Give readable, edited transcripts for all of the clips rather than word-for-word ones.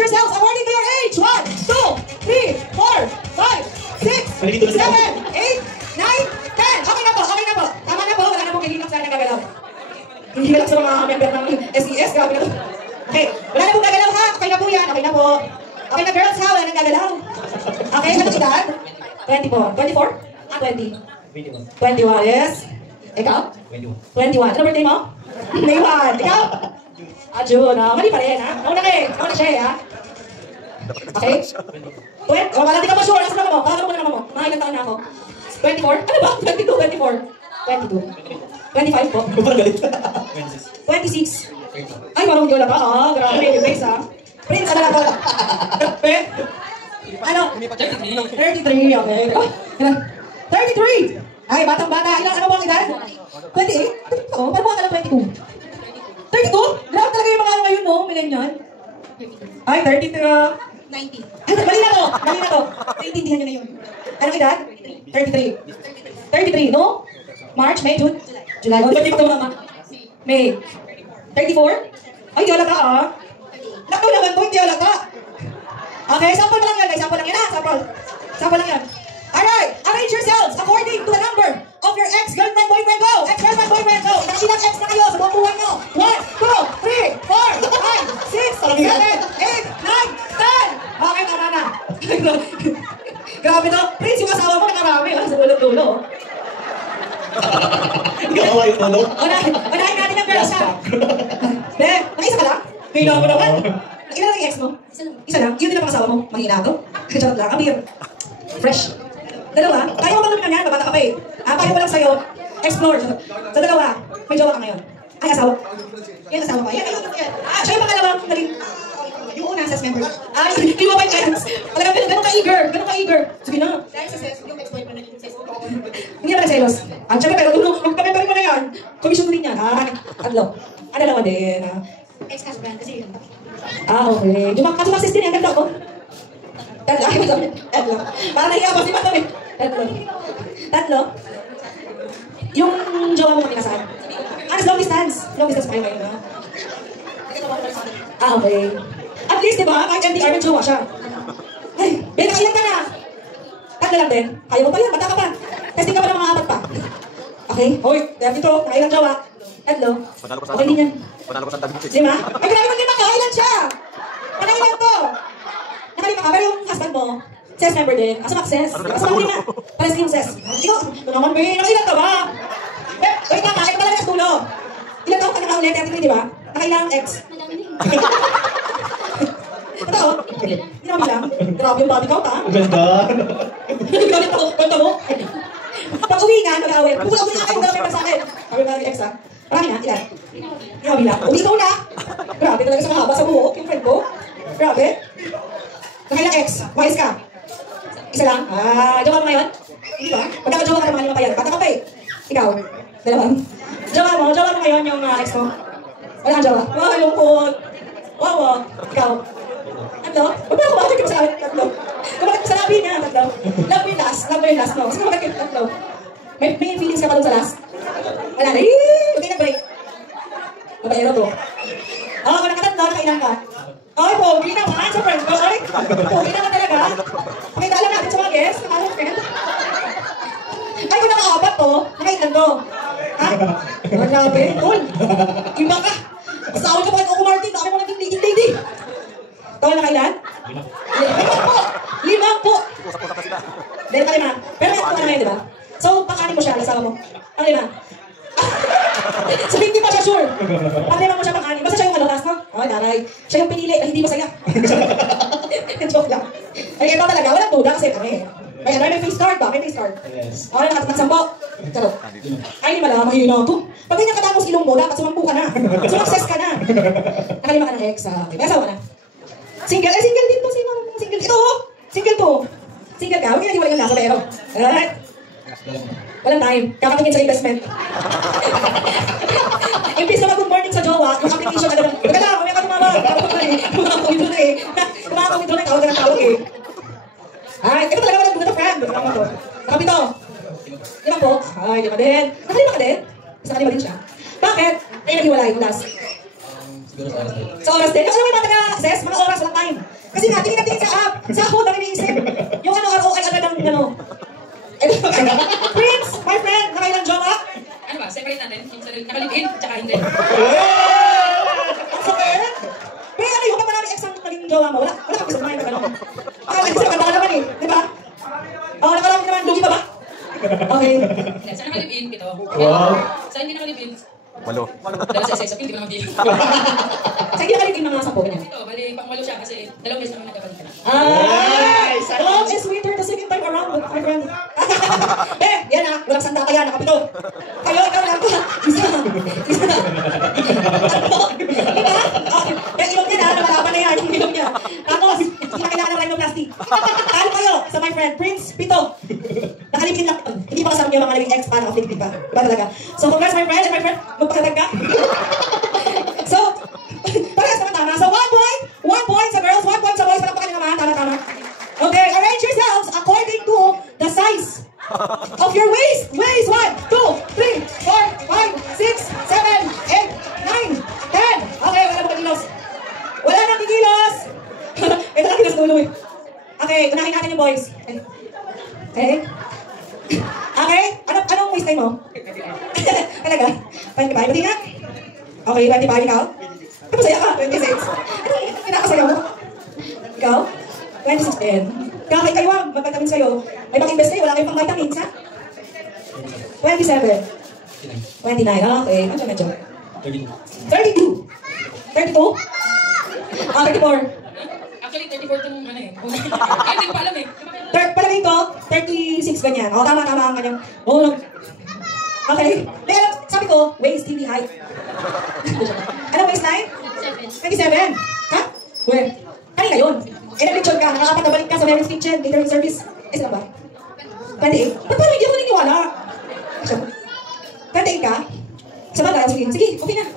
yourselves according to your age. 1, 2, 3, 4, 5, 6, 7, 8, 9, 10. Okay na po, okay na po. Tama na po, wala na po kailangan sa nagagalaw. Hindi lang sa mga member ng SES, grabe na po. Okay, wala na po gagalaw ha. Okay na po yan, okay na po. Okay na girls ha, wala nang gagalaw. Okay, ano edad? 24. 24? Ah, 20. 21, yes. Ikaw? 21. Ano birthday mo? May 1. Ikaw? Ah, June. Mali pa rin, ha? Nauna ka eh. Nauna siya eh, ha? Okay? 20. Oh, wala, di ka pa sure. Nasa naman mo? Kakaroon mo na naman mo. Mga ilang taon na ako. 24? Ano ba? 22, 24. 22. 25 po. 26. Ay, marunong yola pa. Ah, grabe. Yung face, ha? Prince, ano na po? Ano? 33, okay. 33! Ay, batang-bata. Ilang ano po ang edad? 28? Oo, paano po ang 22? 32? Grabe talaga yung mga ngayon, no? Millennial. Ay, 32. 90. Ay, mali na to. Mali na to. Naiintindihan nyo na yun. Anong edad? 33. 33, no? March, May, June? July. Oh, 22 mama. May. 34? Ay, di alata, ah. Naku naman po, hindi alata. Okay, sample mo lang yan, guys. Sample lang yan, ha? Sample lang yan. Alright, arrange yourselves according to the number of your ex-girlfriend, boyfriend, go! Ex-girlfriend, boyfriend, go! Nakailang ex na kayo sa buong buhay nyo? 1, 2, 3, 4, 5, 6, 7, 8, 9, 10! Okay, tama na. Grabe to. Prince, yung asawa mo nakarami, sa dulo-dulo. Gawa yung tulog. Unahin natin ang girls, ha? Be, nakaisa ka lang? Hina mo naman. Ilan lang yung ex mo? Isa lang. Yun din ang pangasawa mo. Mahina to. Charot lang. Abir. Fresh. Dalawa. Kaya mo lang naman yan. Kabata ka pa eh. Kaya mo lang sa'yo. Explore. Sa dalawa. May jowa ka ngayon. Ay, asawa. Yan, asawa ka. Yan. Siya yung pangalawang naging... yung una, ses member. Ay, hindi mo pa yung chance. Talagang ganun ka-eager. Ganun ka-eager. Sige na. Dahil sa ses, yung ex-boyfriend naging ses. Hindi naman selos. Siyempre, pero magpapemperin mo na yan. Commission mo din yan, ha? Adlo. Dalawa din, ha? Ex-husband kasi yun. Okay. Sumaksis din yan. Ganda ko. Tatlo. Ay, madami. Tatlo. Parang nahiya pa si madami. Tatlo. Yung jowa mo kami nasaan? Long distance. Long distance pa kayo ngayon, ha? Okay. At least, di ba? Kahit MDR may jowa siya. Ay, Ben, nakailan ka na? Tatlo lang din. Kaya mo pa yan. Bata ka pa. Testing ka pa ng mga 4 pa. Okay. Hoy, kaya dito. Nakailan jowa? Tatlo. Okay din yan. Lima? Ay, grabe mo 5 ka. Ilan siya? Nakailan to? Nakalima ka. Pero yung husband mo, ses member din. Sumakses. Sumakses na. Pares yung ses. Ikaw, ito naman, Ben. Nakailan ka ba? Wait lang, ito pala ng tulo. Ilan taon ka nakaulit? 33, di ba? Nakailang ex. Totoo? Hindi naman bilang. Grabe yung body count, ha? Ganda. Galit ako. Ganda mo? Pag uwi nga, mag-awit. Pupunta uwi nga kayo gawin sa akin. Sabi ba ex, ha? Marami na, ilan? Hindi naman bilang. Uwi ikaw na. Grabe talaga sa mahaba sa buhok, yung friend ko. Grabe. Nakailang ex. Wise ka. Isa lang? Jowa mo ngayon? Hindi ba? Pagkaka-jowa ka naman 5 pa yan. Bata ka pa eh. Ikaw? Dalawang. Jowa mo ngayon yung ex mo? Wala kang jowa? Wow, lungkot. Wow. Ikaw? Tatlo? Huwag ba ako bakit ka sa akin? Tatlo. Kumakit sa labi niya, tatlo. Love mo yung last, no? Sige, kumakit ka, tatlo. May feelings ka pa dun sa last? Wala na. Okay na break. Babaero to. Kung nakatatlo, nakailan ka? Ay, pogi naman sa friend ko. Ay, pogi naman talaga. Pakita alam natin sa mga guests, nakalang friend. Ay, kung naka-4 to, nakailan to? Ha? Grabe, tol. Iba ka. Saan ka pa kay Coco Martin? Dami mo naging leading lady. Tawal na kailan? 5 po. Dahil pa 5. Pero may ako na di ba? So, pang-anim mo siya, nasawa mo. Ang 5. So, hindi pa siya sure. Pang-5 mo siya pang-anim. Basta siya yung last, no? Ay, daray. Siya yung pinili na hindi masaya. Joke lang. Ay, ito talaga. Walang duda kasi kami. May face card ba? May face card. Yes. Okay, nagsampo. Charot. Ay, hindi malama. Mahina ako. Pag ganyan katapos ilong mo, dapat sumampu ka na. Sumakses ka na. Nakalima ka ng ex. Okay, may asawa na. Single? Ay, single din to. Sino? Single. Ito, single to. Single ka. Huwag yung naghiwalay ng lasa, pero. Alright. Walang time. Kakatingin sa investment. Imbis na mag-good morning sa jowa, yung application, ano lang. Teka lang, may ka tumawag. Kumakawid doon eh. Kumakawid doon eh. Tawag ka ng tawag eh. Ay, ito talaga walang buta friend. Nakapito. 5 po. Ay, 5 din. Nakalima ka din? Isa kalima din siya. Bakit? Ay, naghiwalay. Last. Sa oras din. Yung alam mo yung mga taga-assess, mga oras, walang time. Kasi nga, tingin na tingin sa app. Sa code ang iniisip. Yung ano, ROI agad ang ano. Prince, my friend, nakailang jowa? Ano ba? Separate natin? Yung sarili, nakalipin, tsaka hindi. Ang sakit. Pero ano yung kapag maraming ex ang naging jowa mo, wala kang gusto kumain na gano'n. Kasi maganda ka naman eh, di ba? Oo, nakarami naman, lugi pa ba? Okay. Sa nakalipin, ito. Wow. Sa hindi nakalipin, Walo. dahil sa SSO, hindi ko naman bili. Sa hindi nakalipin mga 10 ganyan. Ito, bali, pang-walo siya kasi dalawang beses naman nagkabalik ka na. Love is sweeter the second time around, my friend. Yan ah, walang sanda kaya, nakapito. Kayo, ikaw lang ba? Isa. Diba? Okay. Yung ilong niya na, namalapan na yan, yung ilong niya. Tapos, hindi na kailangan ng rhinoplasty. Talo kayo sa my friend, Prince, Pito. Nakalipin lang. Hindi pa kasama niya mga naging ex pa, nakaflip pa. Diba talaga? So, congrats my friend, and my friend, magpakatag ka. So, parehas naman tama. So, 1 point sa girls, 1 point sa boys. Palakpakan nyo naman. Tama. Okay, arrange yourselves according to the size of your waist. Waist, 1, 2, 3, 4, 5, 6, 7, 8, 9, 10. Okay, wala mo kagilos. Wala nang kikilos. Ito lang kilos tuloy. Okay, unahin natin yung boys. Okay. Okay, anong waist time mo? Talaga? 25, pati na? Okay, 25 ikaw? Masaya ka, 26. Anong kinakasaya mo? Ikaw? 26 din. Kakay kayo ah, mag-vitamins kayo. May pang-invest kayo, wala kayong pang-vitamins ha? 27. 29, okay. Ano siya medyo? 32. 32? Ah, 34. Actually, 34 itong ano eh. Ay, hindi ko pa alam eh. Palagay ko, 36 ganyan. O, tama ang kanyang. Oh, okay. Pero, sabi ko, waist, hindi height. Ano waistline? 27. Ha? Where? Kanina yun. Eh, nag-lechon ka, nakakapat na balik ka sa Mary's Kitchen, catering service. Isa lang ba? 28? Ba't parang hindi ako naniniwala? 28 ka? Sa bagay, sige, okay na.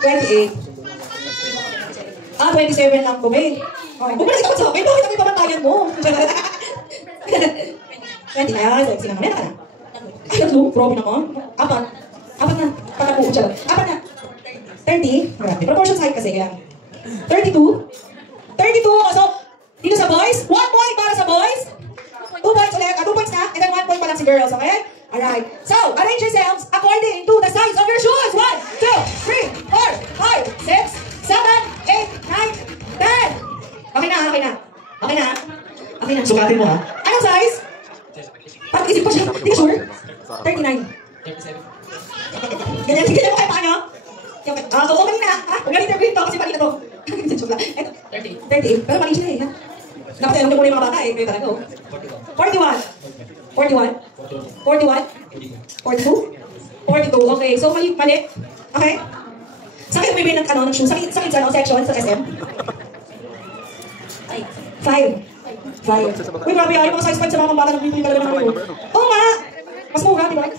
28. Ah, 27 lang po, babe. Okay, bumalik ako sa akin, bakit ang ipamantayan mo? 29, sexy naman. Meron ka na? Ay, tatlo, probe naman. Apat na. Pagkabuo siya. Apat na. 30? Marami. Proportion height kasi kaya. 32? 32. So, dito sa boys, 1 point para sa boys. 2 points ulit. 2 points na. And then 1 point pa lang si girls, okay? Alright. So, arrange yourselves according to the size of your shoes. 1, 2, 3, 4, 5, 6, 7, 8, 9, 10. Okay na. Sukatin mo ha. Anong size? Parang isip ko siya. Hindi ka sure? 39. 37. Ganyan mo kayo paano? Oo, kanina. Huwag galing interview ito kasi kanina to. Joke lang. Ito. 38. 38. Pero mali siya eh. Dapat alam niyo muna yung mga bata eh. Kayo talaga oh. 41. 42? 42. Okay. So, mali. Okay. Sakit mo yung ng shoes. Sakit sa section sa SM. 5. Uy, grabe yan. Yung mga size 5 sa mga pambata ng bibili talaga ng ano. Oo nga. Mas mura, di ba? 6.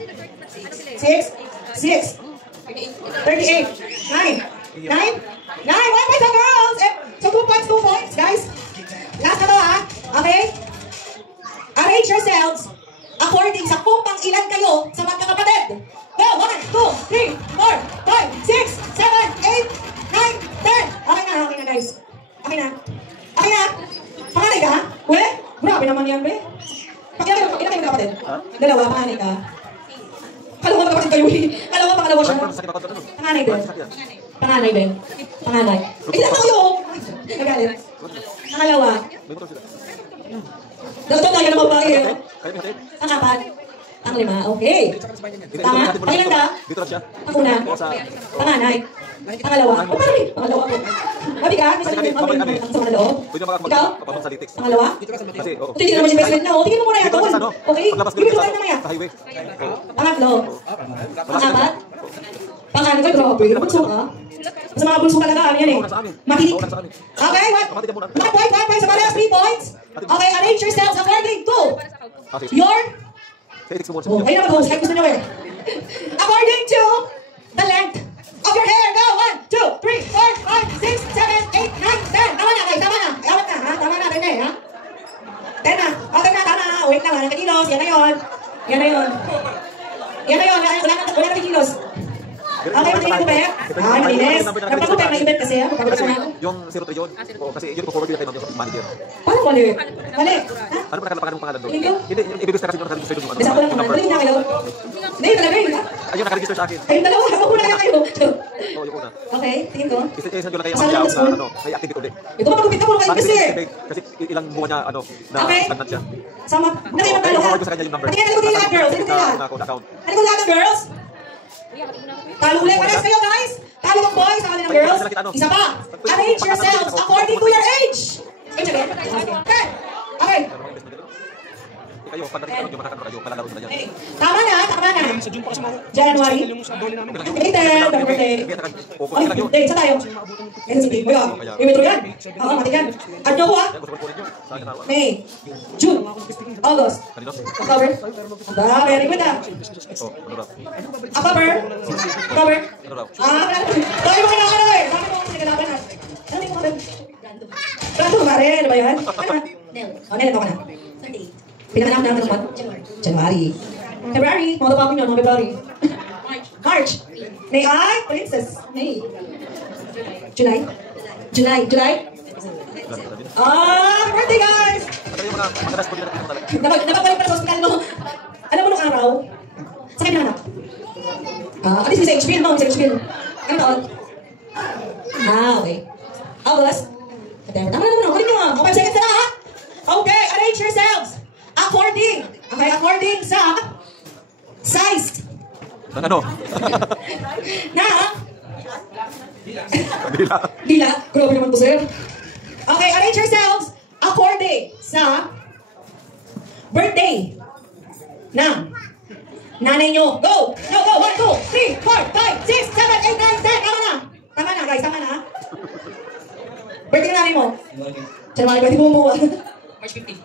38. 9. 1 point sa girls. So 2 points, guys. Last na to ha. Okay? Arrange yourselves according sa kung pang ilan kayo sa magkakapatid. Go! 1, 2, 3, 4, 5, 6, 7, 8, 9, 10. Okay na guys. Okay na. Panganay ka? We? Grabe naman yan, be. Ilan kayo magkakapatid? Dalawa, panganay ka. Kala ko magkakapatid kayo eh. Kala ko pangalawa siya. Panganay din. Ilan kayo? Nagalit. Pangalawa. Dato tayo ng babae eh. Ang 4. Ang 5. Okay. Tama? Pangilan ka? Ako na. Panganay. Pangalawa. O parang eh. Pangalawa ko. Mabi ka? May sarili mo ang sama na loob. Ikaw? Pangalawa? O tignan naman yung best friend na. O tignan mo muna yan doon. Okay? Bibigyan tayo naman yan. Pangatlo. Pang-4. Panganay ka? Grabe. Bunso ka? Sa mga bunso talaga, ano yan eh. Makinig. Okay, 1 point. Sa parehas 3 points. Okay, arrange yourselves according to your... Oh, kayo naman host. Kahit gusto nyo eh. According to the length of your hair. Go! 1, 2, 3, 4, 5, 6, 7, 8, 9, 10. Tama na, guys. Tama na. Tama na. 10 na. 10 na. O, 10 na. Tama na. Wait lang. Anong kilos? Yan na yun. Wala na kilos. Okay, matingin ko ba yan? Ah, malinis. Dapat ako tayo may event kasi, pagod Kasi ako na. yung 03 yun, oo, kasi yun po-forward nila kay ma'am yung manager. Paano mali? Mali. Ha? Ano ba nakalapag ng pangalan doon? Ikaw? Hindi, yung ibibigay kasi yung nakaregister yung Bisa ko lang naman. Balik na kayo. Hindi, talaga yun. Ayun, nakaregister sa akin. Kayong dalawa, ako na kaya kayo. Oo, yung una. Okay, tingin ko. Isa ko lang kayo Kasama ang ng school? na may activity ulit. Ito ba magupit ako kayo kasi? Kasi ilang buwan niya, na Okay. stagnant siya. Sama, nakipagtalo ka. Forward ko sa kanya yung number. Patingin, ano ko din lahat, girls? Ano ko din lahat? Na account. Ano ko lahat ng girls? Talo ulit. Pares kayo, guys. Talo ng boys, talo ng girls. Isa pa. Arrange yourselves according to your age. Age again. Okay. Okay. Kayo, pag nakita nyo, makakanta kayo, palalaro nila yan. Okay. Tama na, tama na. January. April, double birthday. Ay, hindi, isa tayo. Quezon City. May metro yan. Oo, matigan. Ano ko ah? Gusto ko kunin nyo. Sa akin, May, June, August, kanino? October. Ah, very good ah. Oh, ano raw? October. October. Ano raw? Ah, wala. Tayo mo kailangan ano eh. Bakit mo nagalaban na? Ano yung mga bag? Random ba rin? Ano ba yan? Oh, Nel, ito ka na. Pinanganak na ng month? January. February. Mga tapapin nyo, mga February. March. May I? Princess. May. July. July. Ah, birthday guys! Ano yung mga respond nila dito talaga? Napabalik pa sa hospital mo. Alam mo nung araw? Sa kanya anak? At least may sa no? May sa H-Bill. Ano taon? Ah, okay. August? Tama na. Kunin nyo. 5 seconds na lang, ha? Okay, arrange yourselves. According sa size Ano? na Dila. dila. Grabe naman to, sir. Okay, arrange yourselves according sa birthday ng nanay nyo. Go! Go! 1, 2, 3, 4, 5, 6, 7, 8, 9, 10. Tama na, guys. Tama na. Birthday ng nanay mo. January, birthday mo mo. March 15.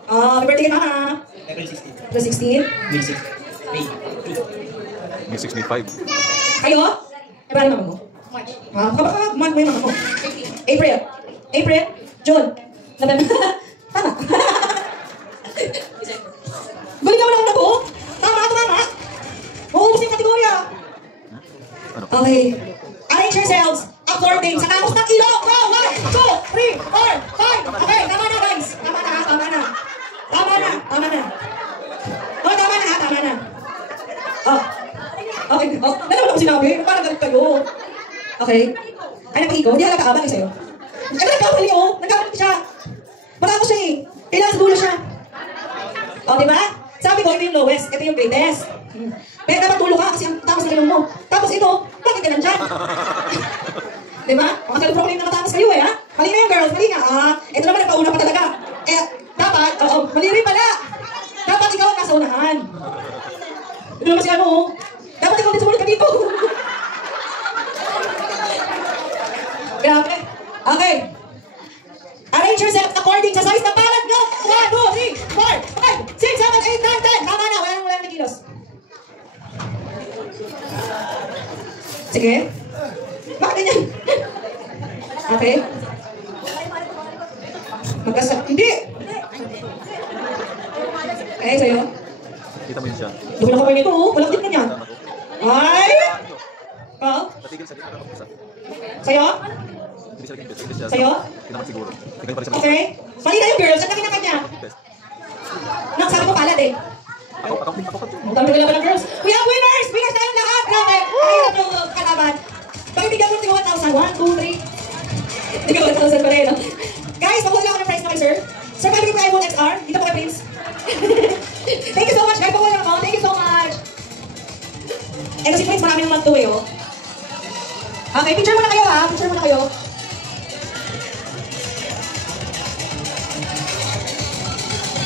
Birthday kay mama. April 16. April 16. May 6. May 2. May 6.5. Kayo? Eh, paano mama mo? March. Kapag month mo yung mama mo. 15. April. June. November. Tama. Balikan mo lang na po. Tama. Mauubos yung kategorya. Ano? Okay. Arrange yourselves according sa kamus ng ilong. Go! 1, 2, 3, 4, 5. Okay, tama na guys. Tama na. Oh, tama na. Oh. Okay. Oh, dalawa lang ko sinabi. Parang galit kayo. Okay. Ay, nag-iiko. Hindi halata ka. Bagay sa'yo. Ay, nagkakali oh. Nagkakali siya. Matapos siya eh. Kailangan sa dulo siya. O, diba? Sabi ko, ito yung lowest. Ito yung greatest. Pero dapat tulo ka kasi ang tapos na ilong mo. Tapos ito, bakit ka nandyan? Diba? Makatalo-proclaim na katapos kayo eh, ha? Mali na yung girls, mali na. Ito naman nagpauna pa talaga. Dapat, mali rin pala. Dapat ikaw ang nasa unahan. Ito naman si ano, oh. Dapat ikaw din sumunod ka dito. Grabe. Okay. Arrange yourself according sa size ng palad nyo. 1, 2, 3, 4, 5, 6, 7, 8, 9, 10. Tama na, wala na kilos. Sige. Bakit ganyan? Okay. Hindi. Eh, sa'yo? Kita mo yun siya. Dumi na kapay nito, oh. Walang din ganyan. Ay! Oh? Natigil sa gitna ng isa. Sa'yo? Hindi siya naging best. Sa'yo? Hindi naman siguro. Tingnan pa rin sa Okay. Mali na yung girls. Ang laki na kanya. best. Sabi ko palad eh. Ako. Ang dami nila pa ng girls. We have winners! Winners tayong lahat! Grabe! Ayun yung kalaban. Pakibigyan mo ng 1,000. 1, 2, 3. Hindi ka 1,000 pa rin, no? Guys, pakuha lang ako ng price na kay sir. Sir, pabili ko iPhone XR. Dito po kay Prince. Thank you so much, guys. Pakuha lang ako. Thank you so much. Eh, si Prince, marami naman to eh, oh. Okay, picture muna kayo, ha? Picture muna kayo.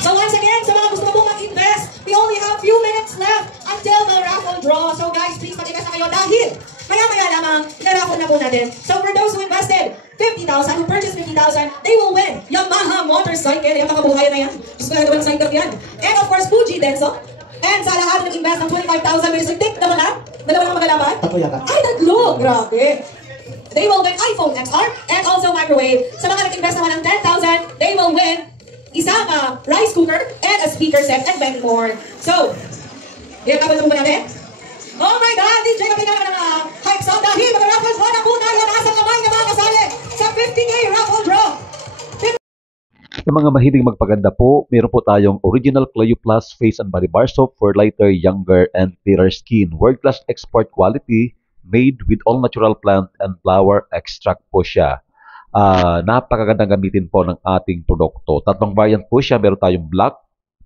So once again, sa mga gusto mo mag-invest, we only have few minutes left until the raffle draw. So guys, please mag-invest na kayo dahil maya-maya lamang, na-raffle na po natin. So for those who invested 50,000, who purchased 50,000, they will win Yamaha motorcycle. Yung makabuhayan na yan. Gusto ko na naman ng cycle yan. And of course, Fuji Denso. And sa lahat ng invest ng 25,000, may certificate naman na. Dalawa lang magalaban? Tatlo yata. Ay, tatlo! Grabe! They will win iPhone XR and also microwave. Sa mga nag-invest naman ng 10,000, they will win isang rice cooker and a speaker set and many more. So, yung kapal sa natin? Oh my God! DJ, kapag naman ng hype sound mga mahilig magpaganda po, meron po tayong original Clio Plus Face and Body Bar Soap for lighter, younger, and clearer skin. World-class export quality, made with all natural plant and flower extract po siya. Napakagandang gamitin po ng ating produkto. Tatlong variant po siya. Meron tayong black,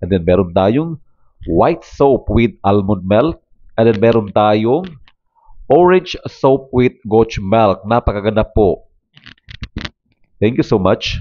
and then meron tayong white soap with almond milk, and then meron tayong orange soap with goat milk. Napakaganda po. Thank you so much.